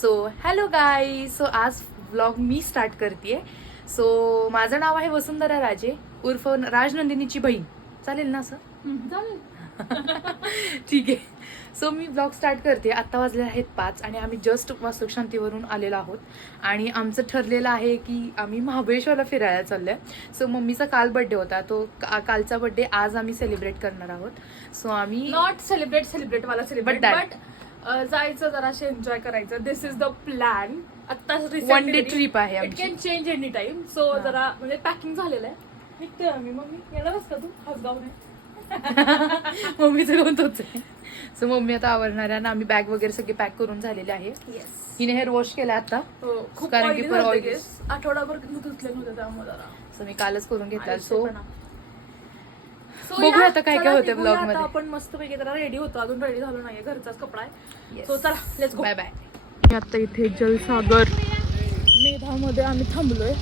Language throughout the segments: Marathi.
So hello guys. सो आज व्लॉग मी स्टार्ट करते. सो माझं नाव आहे वसुंधरा राजे उर्फ राजनंदिनीची बहीण. चालेल ना असं? ठीक आहे. सो मी ब्लॉग स्टार्ट करते. आत्ता वाजले आहेत 5 आणि आम्ही जस्ट वास्तुशांतीवरून आलेलो आहोत आणि आमचं ठरलेलं आहे की आम्ही महाबळेश्वरला फिरायला चाललोय. सो मम्मीचा काल बर्थडे होता, तो कालचा बर्थडे आज आम्ही सेलिब्रेट करणार आहोत. सो आम्ही नॉट सेलिब्रेट वाला सेलिब्रेट बट जायचं जराशे एन्जॉय करायचं. दिस इज द प्लॅन. आता वन डे ट्रिप आहे इट आमची. Can change any time. So जरा म्हणजे पॅकिंग झालेलं आहे. निघतोय आम्ही. मम्मी येणारच का तू? हसगाव नाही. मम्मीचं कोण तोच आहे. सो मम्मी आता आवरणार आहे आणि आम्ही बॅग वगैरे सगळे पॅक करून झालेले आहे. हिने हेअर वॉश केला आता, खूप कारण की कारण oily की आठवडाभर धुतले नव्हते त्यामुळे जरा. सो मी कालच करून घेतला. सो So, बघूया या, आता काय चला काय होतं निघूया ब्लॉग आता. मध्ये. आपण मस्त पैकी जरा रेडी होतो. अजून रेडी झालो नाहीये. घरचाच कपडा आहे. सो चला लेट्स गो. Bye bye. आता इथे जलसागर मेधामध्ये आम्ही थांबलोय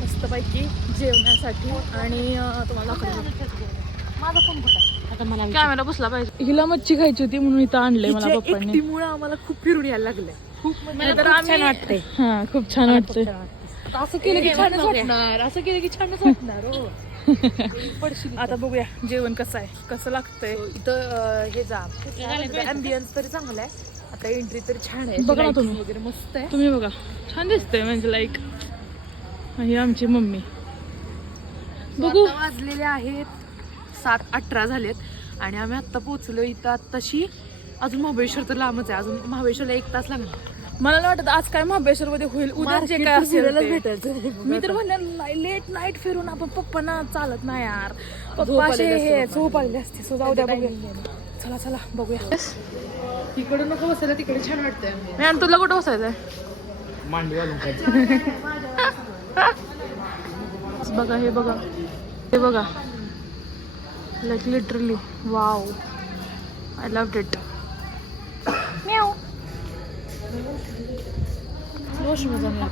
मस्तपैकी जेवण्यासाठी आणि तुम्हाला दाखवतो. माझा फोन कुठे? कॅमेरा बसला पाहिजे. हिला मच्छी खायची होती म्हणून इथं आणलंय मला पप्पांनी. एकटीमुळे आम्हाला खूप फिरून यायला लागलंय. खूप छान वाटतंय. हा खूप छान वाटतंय. असं केलं की छानच वाटणार. असं केलं की छानच वाटणार. हो. आता बघूया जेवण कसं आहे, कसं लागतंय. इथं हे जा अँबियन्स तरी चांगलं आहे. आता एंट्री तरी छान आहे. बघा ना तुम्ही. वगैरे मस्त आहे. तुम्ही बघा छान दिसतंय म्हणजे लाईक. ही आमची मम्मी. बघू. आता वाजलेले आहेत 7:18 झालेत आणि आम्ही आता पोहोचलो इथं. आत्ताशी अजून महाबळेश्वर तर लांबच आहे. अजून महाबळेश्वरला 1 तास लागणार. मला नाही वाटत आज काय महाबळेश्वर मध्ये होईल. उद्या जे काय असेल ते. भेटायचं. मी तर म्हणले लेट नाईट फिरून आपण पप्पांना चालत नाही यार. झोप पप्पा आलेली असते असे झोप आलेली असते. सो जाऊ द्या बघूया. चला चला बघूया. तिकडे नको बसायला, तिकडे छान वाटतंय. मॅन तुला कुठं बसायचंय? मांडी घालून बघा हे बघा हे बघा. Like literally wow. I love it.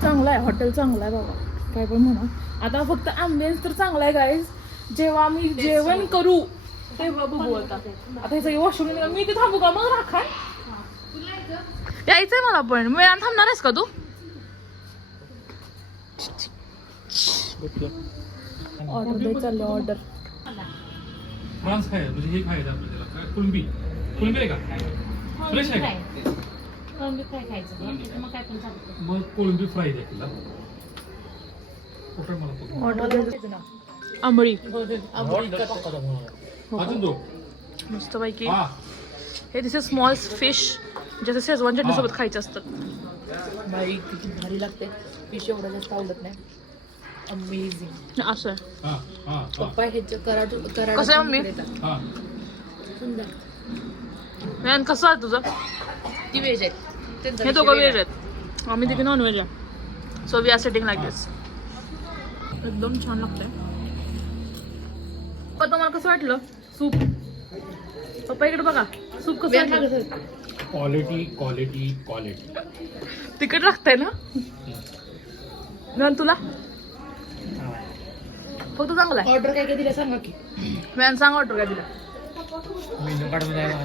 चांगला आहे हॉटेल, चांगलं आहे बाबा. काय पण म्हणा. आता फक्त ॲम्बियन्स तर चांगला आहे गाईज. जेव्हा आम्ही जेवण करू तेव्हा बघू. आता हे सगळे वॉशरूम मी इथे थांबू का मग? राखा यायचंय मला पण. मी थांबणार आहेस का तू? ऑर्डर दे. चालले ऑर्डर. मांस खायचं म्हणजे हे खायचं आपल्याला काय कुळंबी आहे का? फ्रेश आहे का? मग कोळंबी फ्राय द्या तिला. कुठं मला ऑर्डर दे. आंबळी अजून दो मस्त पैकी. हा हे दिस स्मॉल फिश जसं शेजवान चटणी सोबत खायचे असतात. बाई किती भारी लागते. फिश एवढं जास्त आवडत नाही. अमेझिंग. असं आहे. हा हा पप्पा ह्याच्या कसं आहे मम्मी? हा सुंदर. मॅन कसं आहे तुझं? ती व्हेज आहेत. त्यांचा हे विषय दोघं वेगळा. व्हेज आहेत. आम्ही तिथे नॉन व्हेज आहे. So we are setting like this. एकदम छान लागतंय. पप्पा तुम्हाला कसं वाटलं सूप? पप्पा इकडे बघा. सूप कसं वाटलं? Quality quality quality. तिकट लागतंय ना? मॅन तुला फक्त चांगला आहे. ऑर्डर काय काय दिलं सांगा की. मॅन सांग ऑर्डर काय दिला. मेनू काढून द्यायला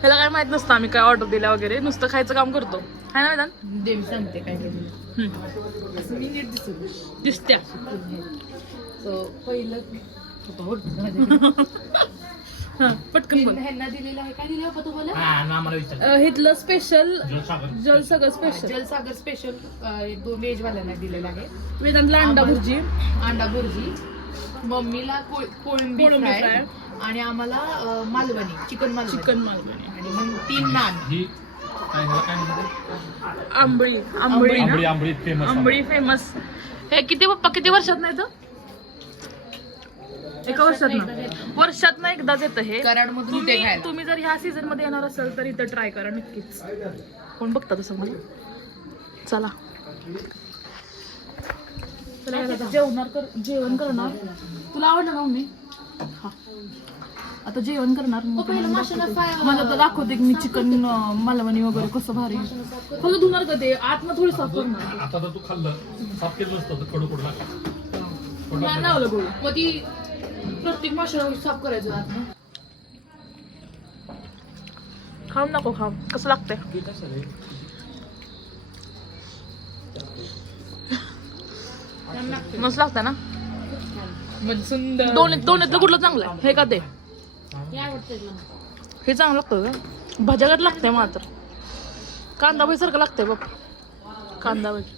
ह्याला काय माहित नसतं आम्ही काय ऑर्डर दिल्या वगैरे. नुसतं खायचं काम करतो. हाय ना मैदान? दे मी सांगते काय काय दिलं. असं मी नीट दिसत दिसत्या. सो पहिलं पटकन बोल. ह्यांना दिलेलं आहे. काय दिलं होतं तुम्हाला? हा ना मला विचार हिथलं स्पेशल जलसागर जलसागर स्पेशल. जलसागर स्पेशल 2 व्हेज वाल्यांना दिलेलं आहे. वेदांतला अंडा भुर्जी. अंडा भुर्जी. मम्मीला कोळंबी फ्राय आणि आम्हाला मालवणी चिकन मालवणी. आणि मग 3 नान. ही काय झालं काय म्हणते? आंबळी आंबळी ना? Ambali famous Ambali famous. हे किती पप्पा किती वर्षात नाही तर? एका वर्षात ना एकदाच येतं हे. कराडमधून इथे खायला. तुम्ही जर ह्या सीझन मध्ये येणार असाल तर इथं ट्राय करा नक्कीच. कोण बघता तसं मला. चला जेवण करणार. तुला आवडलं ना मम्मी? हा आता जेवण करणार. मला तर दाखवते की मी चिकन मालवणी वगैरे कसं भारी. फक्त धुणार का ते आत ना थोडी साफ करणार. आता तर तू खाल्लं साफ केलं नसतं तर कडू कडू लागलं. नाही लावलं गोळी. मग ती प्रत्येक माशाला साफ करायचं आत ना. खाऊ नको खाऊ. कसं लागतंय? मस्त लागतं ना. सुंदर. दोन्हीतलं कुठलं चांगलं आहे? हे का ते? हे चांगलं लागतं का? भज्यागत लागतंय मला तर. कांदा भाजी सारखं लागतंय बघ. कांदा भाजी.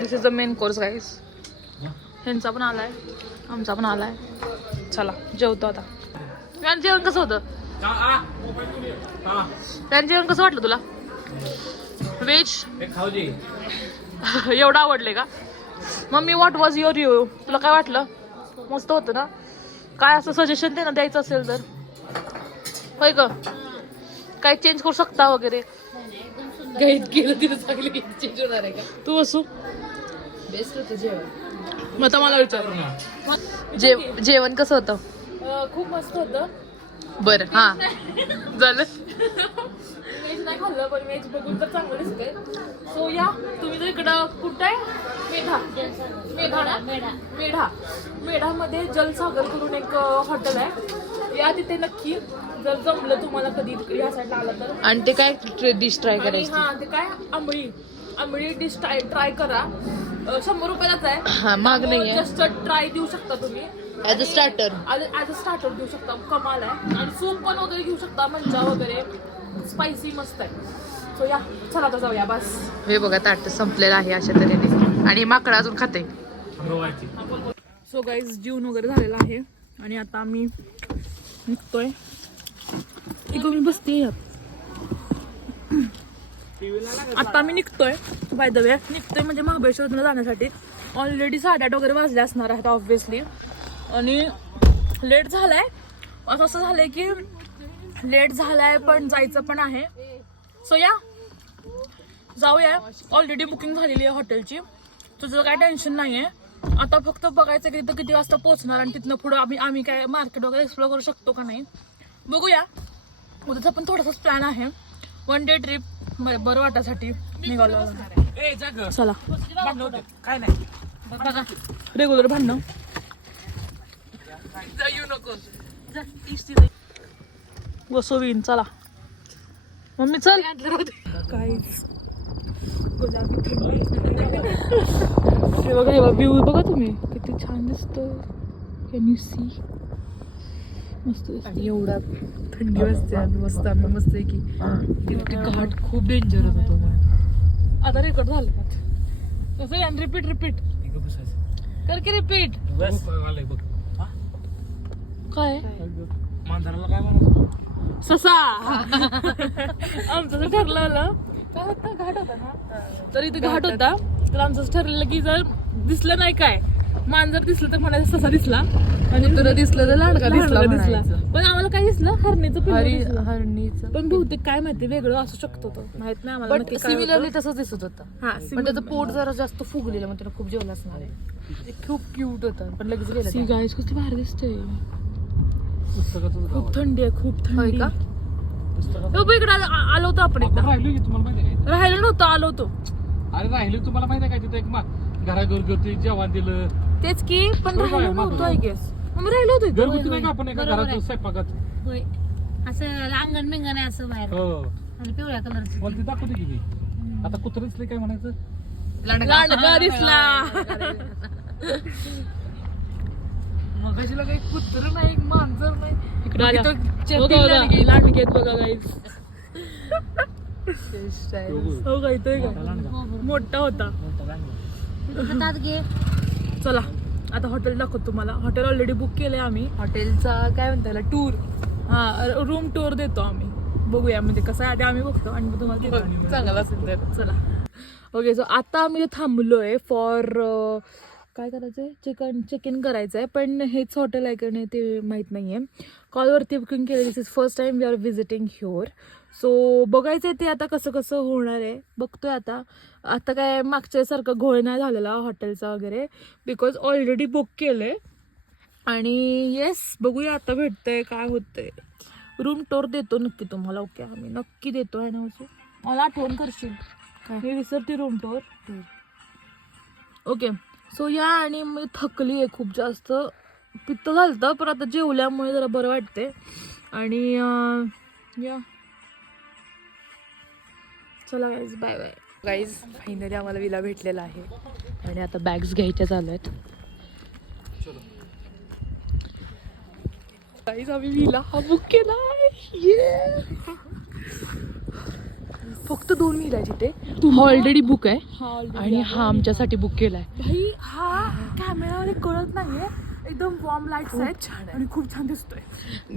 दिस इज द मेन कोर्स गाईस. ह्यांचा पण आलाय, आमचा पण आलाय. चला जेवतो आता. आणि जेवण कसं होतं? त्यानं जेवण कसं वाटलं तुला? व्हेज एवढं आवडले का? Mummy what was your review? तुला काय वाटलं? मस्त होतं ना? काय असं सजेशन दे ना, द्यायचं असेल तर. होय ग, काय चेंज करू शकता वगैरे? गाईड केलं तिला चांगलं चेंज होणार आहे का? तू असू बेस्ट होतं जेवण. मग आता मला विचार. जेवण कसं होतं? खूप मस्त होतं. बरं हा झालं. व्हेज नाही खाल्लं पण व्हेज बघून तर चांगलं दिसतंय. सो या तुम्ही जर इकडं कुठं आहे मेढामध्ये जलसागर करून एक हॉटेल आहे. या तिथे नक्की जर जमलं तुम्हाला कधी या साईडला आलं तर. आणि ते काय डिश ट्राय आणि करायची? हा ते काय आंबळी डिश ट्राय करा. 100 रुपयालाच आहे. हा महाग नाहीये. जस्ट ट्राय देऊ शकता तुम्ही. As a starter. As a starter देऊ शकता. कमाल आहे. आणि सूप पण वगैरे घेऊ शकता. मंजा वगैरे स्पायसी मस्त आहे. सो या चला आता जाऊया बस. हे बघा ताट संपलेलं आहे अशा तऱ्हेने. आणि माकडं अजून खाते. सो गाईज जेवण वगैरे झालेलं आहे आणि आता आम्ही निघतोय. मी बसते यात. आता आम्ही निघतोय. बाय द वे निघतोय म्हणजे महाबळेश्वरला जाण्यासाठी. ऑलरेडी 8:30 वगैरे वाजले असणार आहेत ऑब्व्हियसली. आणि लेट झालाय. असं झालंय की लेट झालाय पण जायचं पण आहे. सो या जाऊया. ऑलरेडी बुकिंग झालेली आहे हॉटेलची. तुझं काय टेन्शन नाहीये. आता फक्त बघायचं की तिथं किती वाजता पोहोचणार आणि तिथनं पुढं आम्ही काय मार्केट वगैरे एक्सप्लोर करू शकतो का नाही बघूया. उद्याचा पण थोडासाच प्लॅन आहे. 1 डे ट्रिप बरं वाटासाठी निघालो. चला काय नाही रेग्युलर भांडणं वसोवीन. चला मम्मी चल. काहीच हे बघा व्ह्यू बघा तुम्ही किती छान दिसतो. Can you see? मस्त आणि एवढा थंडी वाजते. मस्त आम्ही मस्त आहे की घाट खूप डेंजर होतो. आता रेकॉर्ड झालं कसं आहे. रिपीट कर की रिपीट. काय मांजराला काय म्हणतो? ससा. आमचं जर ठरलं काय होतं घाट होता ना. तर इथे घाट होता. तर आमचं ठरलेलं की जर दिसलं नाही काय मांजर दिसलं तर म्हणायचं ससा दिसला. आणि तुला दिसलं तर लांडगा दिसला. पण आम्हाला काय दिसलं? हरणीचं. हरणीचं पण बहुतेक काय माहिती वेगळं असू शकतो. तो माहित नाही आम्हाला बट नक्की काय सिमिलरली होतं. तसंच दिसत होतं. हा पण त्याचं पोट जरा जास्त फुगलेलं मग त्याला खूप जेवलं असणार आहे. ते खूप क्यूट होतं पण लगेच गेलं. सी गाईस किती भारी दिसतंय. पुस्तकाचं खूप थंडी आहे. खूप होय थंडी. का? इकडे आलो होतो आपण एकदा. राहिलो की तुम्हाला माहिती आहे राहिलं नव्हतं आलो होतो. काय? अरे राहिलो तुम्हाला माहिती आहे काय? तिथे एक घराघरगुती जेवण दिलं. तेच की पण बरोबर आहे, राहिलो नव्हतो बरोबर. I guess. मग राहिलो होतो इथं. घरगुती नाही का आपण एका घरात स्वयंपाकात? होय असं अंगण बिंगण आहे असं बाहेर हो आणि पिवळ्या कलरचं. मला ते दाखवते की मी. आता कुत्र दिसले काय म्हणायचं? लांडगा दिसला. मग कशाला काही कुत्र नाही मांजर नाही. इकडे आल्या. तो बघा लांडगे बघा गाईस. हो का इथे मोठा होता. हातात घे. चला आता हॉटेल दाखवतो तुम्हाला. हॉटेल ऑलरेडी बुक केलंय आम्ही. हॉटेलचा काय म्हणता टूर. हा रूम टूर देतो आम्ही. बघूया म्हणजे कसं आहे ते आम्ही बघतो आणि मग तुम्हाला देतो. चांगला असेल तर चला ओके. सो आता आम्ही थांबलोय फॉर काय करायचंय चेक इन करायचंय. पण हेच हॉटेल आहे का नाही ते माहित नाहीये. कॉलवरती बुकिंग केलं. This is first time we are visiting here. So बघायचंय ते आता कसं कसं होणार आहे बघतोय. आता काय मागच्यासारखं घोळ नाही झालेला हॉटेलचा वगैरे बिकॉज ऑलरेडी बुक केलंय. आणि येस बघूया आता भेटतंय काय होतंय. रूम टूर देतो नक्की तुम्हाला. ओके आम्ही नक्की देतो आहे ना. मला आठवण करशील मी विसरते रूम टूर. ओके सो या. आणि मी थकली आहे खूप जास्त. पित्त झालं पण आता जेवल्यामुळे जरा बरं वाटते. आणि या चला guys bye bye. Guys finally आम्हाला विला भेटलेला आहे आणि आता बॅग्स घ्यायच्या चालू आहेत. गाईज आम्ही विला हा बुक केला आहे. फक्त 2 विला आहे तिथे. ऑलरेडी बुक आहे आणि हा आमच्यासाठी बुक केलाय. भाई हा कॅमेरावर कळत नाहीये, एकदम वॉर्म लाईट्स आहेत छान आणि खूप छान दिसतोय.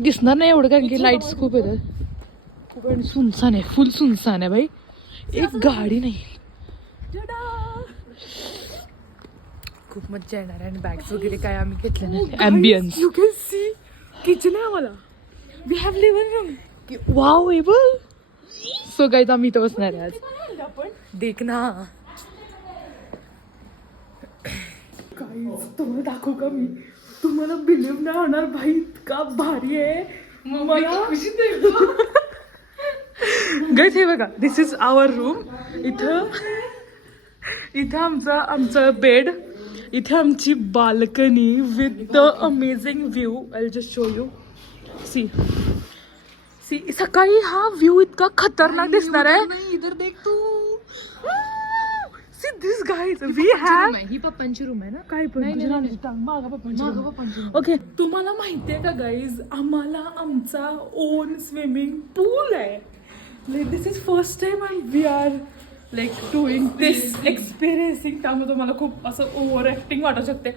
दिसणार नाही एवढं कारण की लाईट्स खूप येतात. खूप आणि सुनसान आहे, फुल सुनसान आहे भाई. एक गाडी नाही. खूप मज्जा येणार आहे आणि बॅग्स वगैरे काय आम्ही घेतले नाही. Ambience you can see kitchen आहे आम्हाला. We have living room. Wow able. So guys आम्ही इथं बसणार आहे आज. आपण देख ना. गाईज तुम्हाला दाखवू का मी, तुम्हाला बिलीव्ह नाही होणार भाई, इतका भारी आहे. मला गाईज हे बघा, दिस इज आवर रूम. इथं आमचं बेड, इथे आमची balcony with the amazing view. I just show you. See सकाळी हा व्ह्यू इतका खतरनाक दिसणार आहे. इधर देख तू. See this guys we have. ही पप्पांची रूम आहे ना. काय ओके, तुम्हाला माहितीये का गाईज, आम्हाला आमचा ओन स्विमिंग पूल आहे. Like this is first time and we are like doing this experiencing. त्यामुळे तुम्हाला खूप असं ओव्हर ॲक्टिंग वाटू शकते,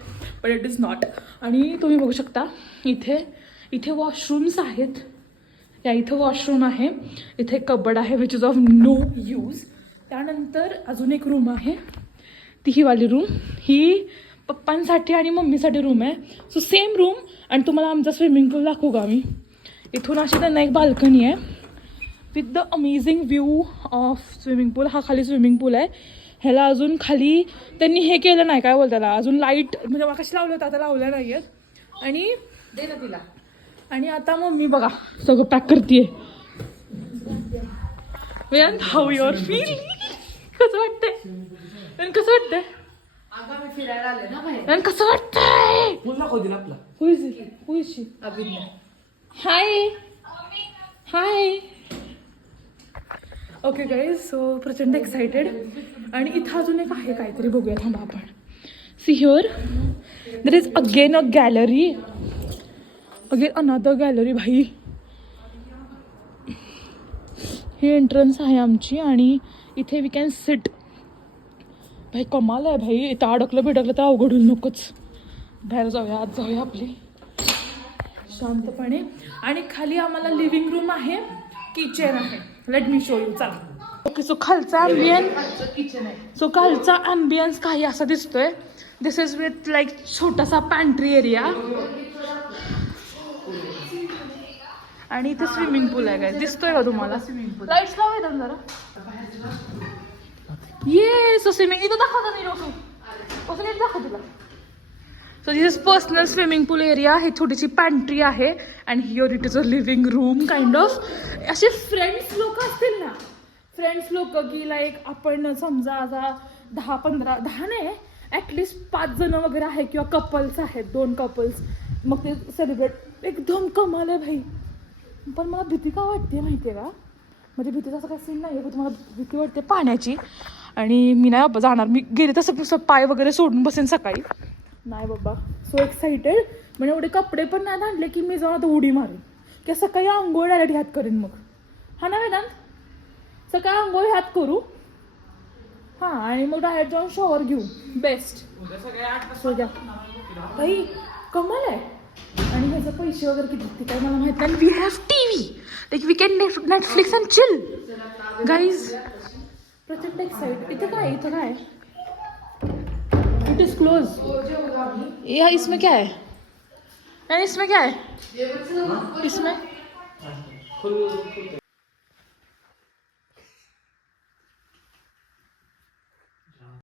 बट इट इज नॉट. आणि तुम्ही बघू शकता इथे वॉशरूम्स आहेत. या इथं वॉशरूम आहे, इथे कबड आहे which is of no use. त्यानंतर अजून एक रूम आहे, ती ही वाली रूम. ही पप्पांसाठी आणि मम्मीसाठी रूम आहे. So same room. आणि तुम्हाला आमचा स्विमिंग पूल दाखवू का मी. इथून अशी त्यांना एक बाल्कनी आहे with the amazing view of swimming pool. हा खाली स्विमिंग पूल आहे. ह्याला अजून खाली त्यांनी हे केलं नाही, काय बोलतात त्याला, अजून लाईट म्हणजे कशी लावलं होतं, आता लावल्या नाही आहेत. आणि दे ना तिला. आणि आता मम्मी बघा सगळं पॅक करतीये. Wien how your feel. कसं वाटतंय, कसं वाटतंय, फिरायला आले ना बाहेर. आणि कसं वाटतंय. आपला हुईशी हाय हाय. ओके गाईज, सो प्रचंड एक्सायटेड. आणि इथं अजून एक आहे काहीतरी, बघूया थांबा आपण. See here there is again a gallery, again another gallery. भाई ही एंट्रन्स आहे आमची आणि इथे वी कॅन सिट. भाई कमाल आहे भाई. इथं अडकलं बिडकलं तर अवघड होईल, नकोच. बाहेर जाऊया, आत जाऊया आपली शांतपणे. आणि खाली आम्हाला लिव्हिंग रूम आहे, किचन आहे. Let me show you. चला. ओके, सो खालचा किचन आहे. सो खालचा ॲम्बियन्स काही असा दिसतोय. दिस इज विथ लाईक छोटासा पॅन्ट्री एरिया आणि इथे स्विमिंग पूल आहे. काय दिसतोय का तुम्हाला. स्विमिंग पूल. लाईट्स लाव एकदम जरा. ये सो स्विमिंग इथं दाखवता नाही रोसू, कसं नीट दाखव तुला. So this is personal swimming pool area. ही छोटीशी पॅन्ट्री आहे and here it is a living room kind of. असे फ्रेंड्स लोक असतील ना, फ्रेंड्स लोक की लाईक आपण समजा आता 10-15 नाही, ॲटलिस्ट 5 जण वगैरे आहे किंवा कपल्स आहेत, 2 कपल्स, मग ते सेलिब्रेट एकदम कमाल आहे भाई. पण मला भीती का वाटते माहिती आहे का, म्हणजे भीतीचा असं काही सीन नाही आहे, पण तुम्हाला भीती वाटते पाण्याची. आणि मी नाही बाबा जाणार, मी गेले तसं पाय वगैरे सोडून बसेन सकाळी. नाही बाबा, सो एक्साइटेड. म्हणजे एवढे कपडे पण नाही आणले की मी जाऊन आता उडी मारेन, की सकाळी आंघोळ डायरेक्ट ह्यात करेन मग. हा ना वेदांत, सकाळी आंघोळ ह्यात करू. हां, आणि मग डायरेक्ट जाऊन शॉवर घेऊ. बेस्ट. सो घ्या भाई, कमाल आहे. आणि ह्याचे पैसे वगैरे किती काय मला माहित नाही. We have TV, like we can Netflix and chill. Guys प्रचंड एक्साइट. इथे काय, इथं काय, इट इज क्लोज. या इसमें क्या है, यार इसमें क्या है, इसमें